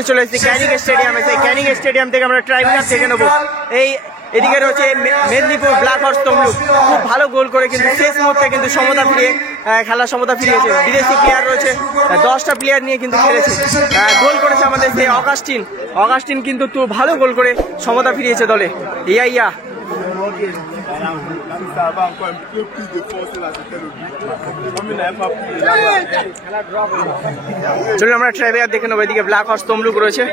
সরাসরি চলে এসেছি ক্যানিং স্টেডিয়ামে। সেই ক্যানিং স্টেডিয়াম থেকে আমরা ট্রাইব্যুনাল দেখে নেবো। এদিকে রয়েছে মেদিনীপুর ব্ল্যাক হর্স তমলুক, খুব ভালো গোল করে কিন্তু শেষ মুহূর্তে কিন্তু সমতা ফিরিয়ে খেলার সমতা ফিরিয়েছে। বিদেশি প্লেয়ার রয়েছে, 10টা প্লেয়ার নিয়ে কিন্তু খেলেছে। গোল করেছে আমাদের সেই অগাস্টিন কিন্তু তো ভালো গোল করে সমতা ফিরিয়েছে দলে। ইয়া চলুন আমরা ট্রাইব্যুনাল দেখে নেবো। এদিকে ব্ল্যাক হর্স তমলুক রয়েছে।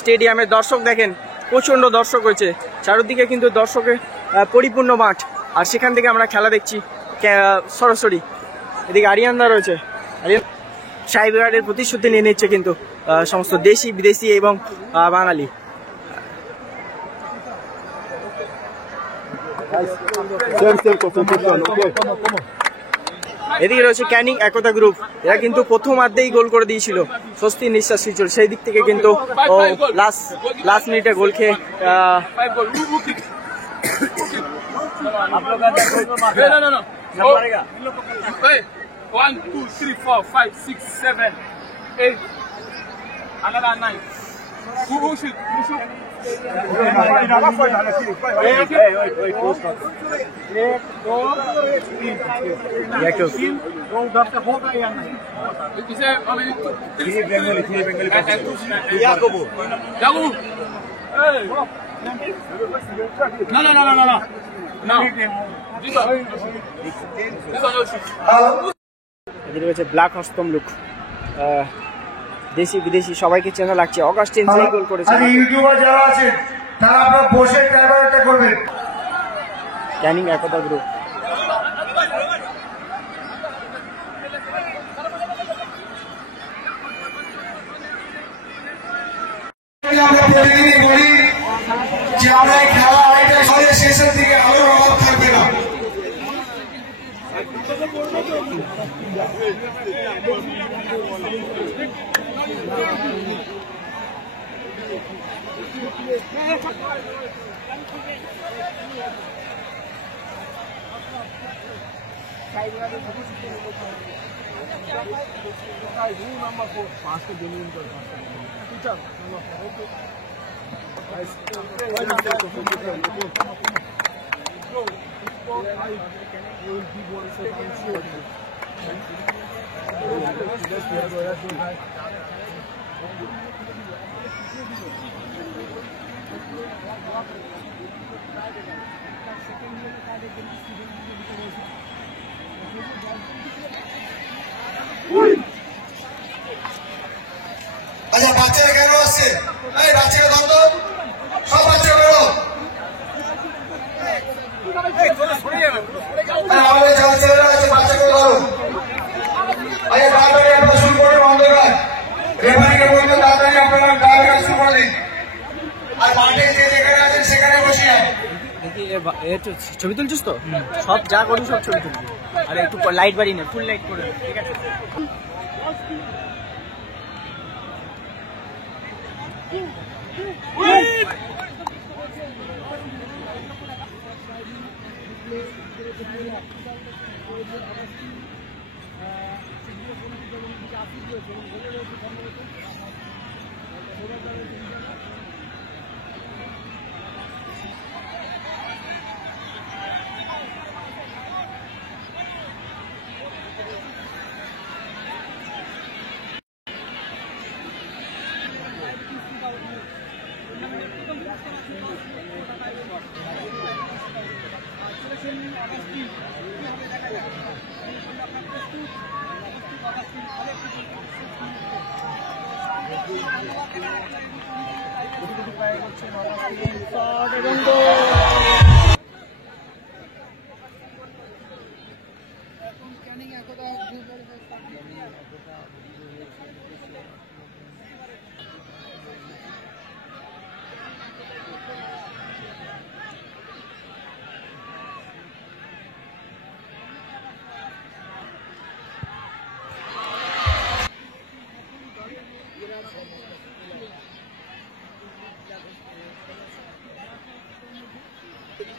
স্টেডিয়ামের দর্শক দেখেন, প্রচন্ড দর্শক হয়েছে, চারদিকে কিন্তু দর্শকে পরিপূর্ণ মাঠ। আর সেখান থেকে আমরা খেলা দেখছি সরাসরি। এদিকে আরিয়ানদা রয়েছে, সাহেবগড়ের প্রতিশ্রুতি নিয়ে নিচ্ছে কিন্তু সমস্ত দেশি বিদেশি এবং বাঙালি। এদিকে রয়েছে ক্যানিং একতা গ্রুপ, এরা কিন্তু প্রথমার্ধেই গোল করে দিয়েছিল, স্বস্তির নিঃশ্বাস ছিল। সেই দিক থেকে কিন্তু লাস্ট মিনিটে গোল খেয়ে এদিকে রয়েছে ব্ল্যাক হর্স তমলুক, দেশি বিদেশি সবাইকে চেনা লাগছে। অগাস্টিন সেই গোল করেছে। ক্যানিং একতা গ্রুপ শেষের দিকে আলোর অভাব থাকবে না। আচ্ছা, বাচ্চারা কেন আসছে? এই বাচ্চারা বন্ধ, সব বাচ্চা বেরো। আমাদের যারা ছেলেরা আছে বাচ্চাকে ধরো। আচ্ছা, তাড়াতাড়ি আপনারা শুরু করুন। অন্ধকার রেফারিকে বলতে তাড়াতাড়ি আপনারা গাড়িটা শুরু করে দিন। আর মাঠে যে যেখানে আছেন সেখানে বসিয়ে ছবি তুলছিস তো? সব যা করি সব ছবি তুলবি। আরে একটু লাইট বাড়ি না, ফুল লাইট করে, ঠিক আছে?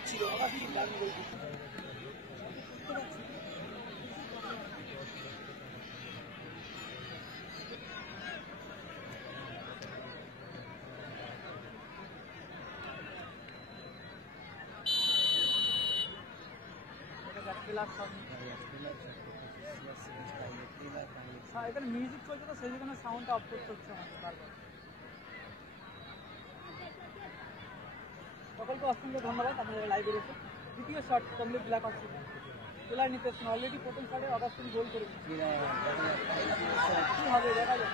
ছিল। এখানে মিউজিক চলছে তো সেই জন্য সাউন্ডটা অফ করতে হচ্ছে আমাকে বারবার। সকলকে অসংখ্য ধন্যবাদ আপনাদের লাইভে এসে। দ্বিতীয় শট কমপ্লিট ব্ল্যাক হর্স খেলার নিতে অলরেডি প্রথম শটে অগাস্টিন গোল করেছে। কি হবে দেখা যাক।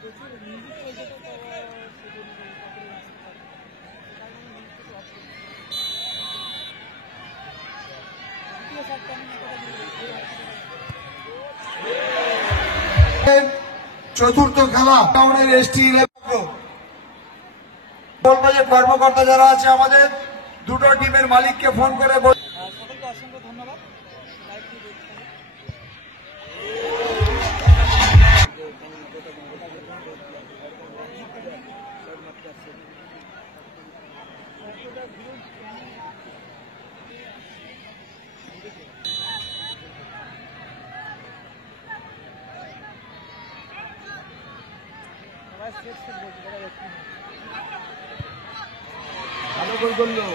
প্রচুর মিউজিক চলছে তো চতুর্থ খেলা আমাদের এসটি বলবো যে কর্মকর্তা যারা আছে আমাদের দুটো টিমের মালিককে ফোন করে সকলকে অসংখ্য ধন্যবাদ লাইভটি দেখতে। ভালো গোল করলো।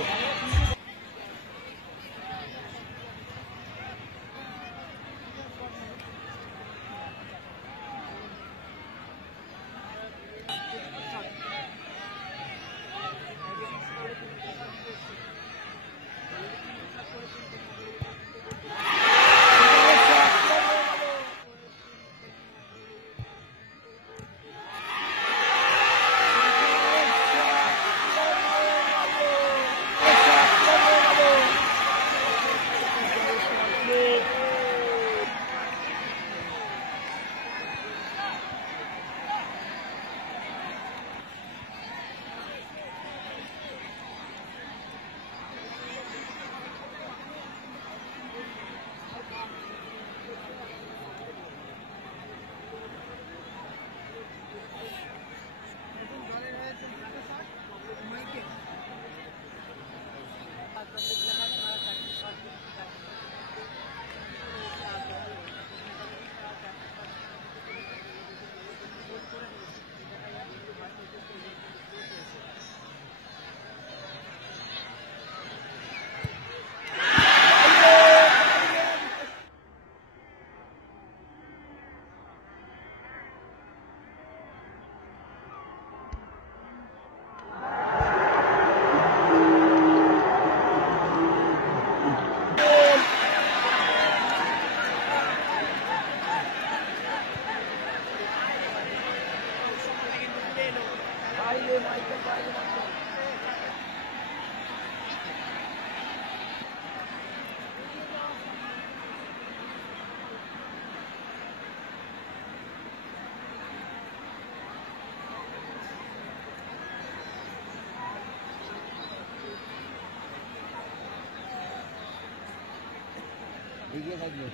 এগিয়ে থাকবে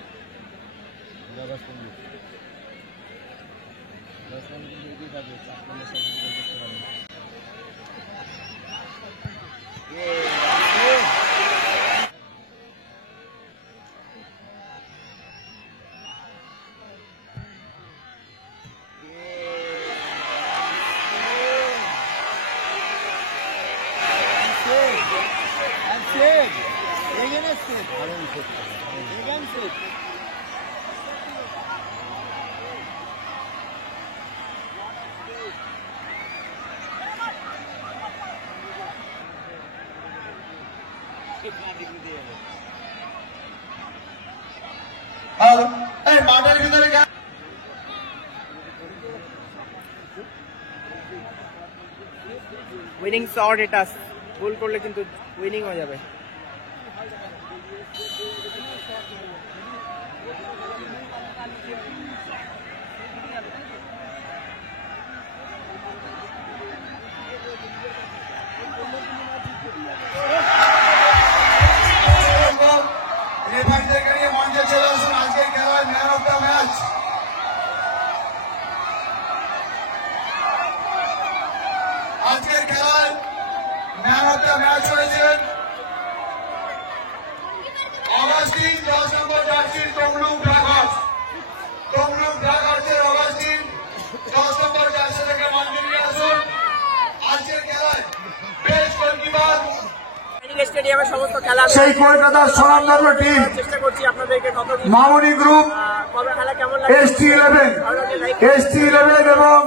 10 মিনিট কিন্তু এগিয়ে থাকবে 4 মিনিট করতে পারবে। মাঠের ভিতরে উইনিং শট, এটা গোল করলে কিন্তু উইনিং হয়ে যাবে। রেফারিদেরকে নিয়ে মঞ্চে চলে আসুন। আজকের খেলায় man of the match match হয়েছেন অগাস্টিন 10 নম্বর জার্সির Tamluk black horse. Tamluk black হর্সের অগাস্টিন 10 নম্বর জার্সি থেকে মাঠে নিয়ে আসুন। আজকের খেলায় বেস্ট গোলকিপার ক্যানিং স্টেডিয়ামের সমস্ত খেলা সেই কলকাতার স্বনামধন্য টিম চেষ্টা করছি আপনাদেরকে খবর দিতে। মামনি গ্রুপ, কবে খেলা কেমন লাগে ST11 এবং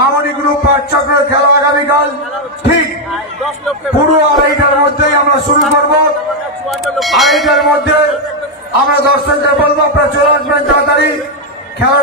মামনি গ্রুপ পাঠচক্রের খেলা আগামীকাল ঠিক 10 লক্ষ পুরো আড়াইটার মধ্যেই আমরা শুরু করব। 54 লক্ষ আড়াইটার মধ্যে আমরা দর্শকদের বলবো আপনারা চলে আসবেন তাড়াতাড়ি খেলাটা